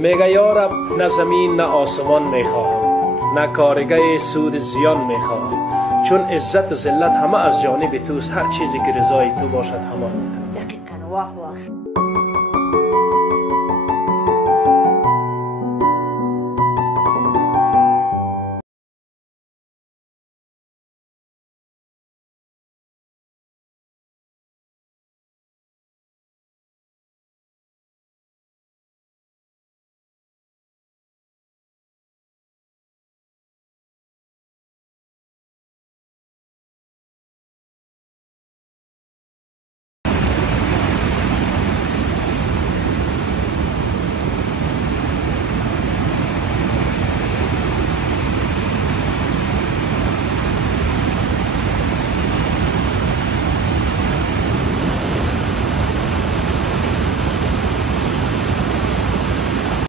میگه یارب نه زمین نه آسمان میخواهم، نه کارگه سود زیان میخواهم، چون عزت و ذلت همه از جانب توست، هر چیزی که رضای تو باشد همان. دقیقاً. واه واه.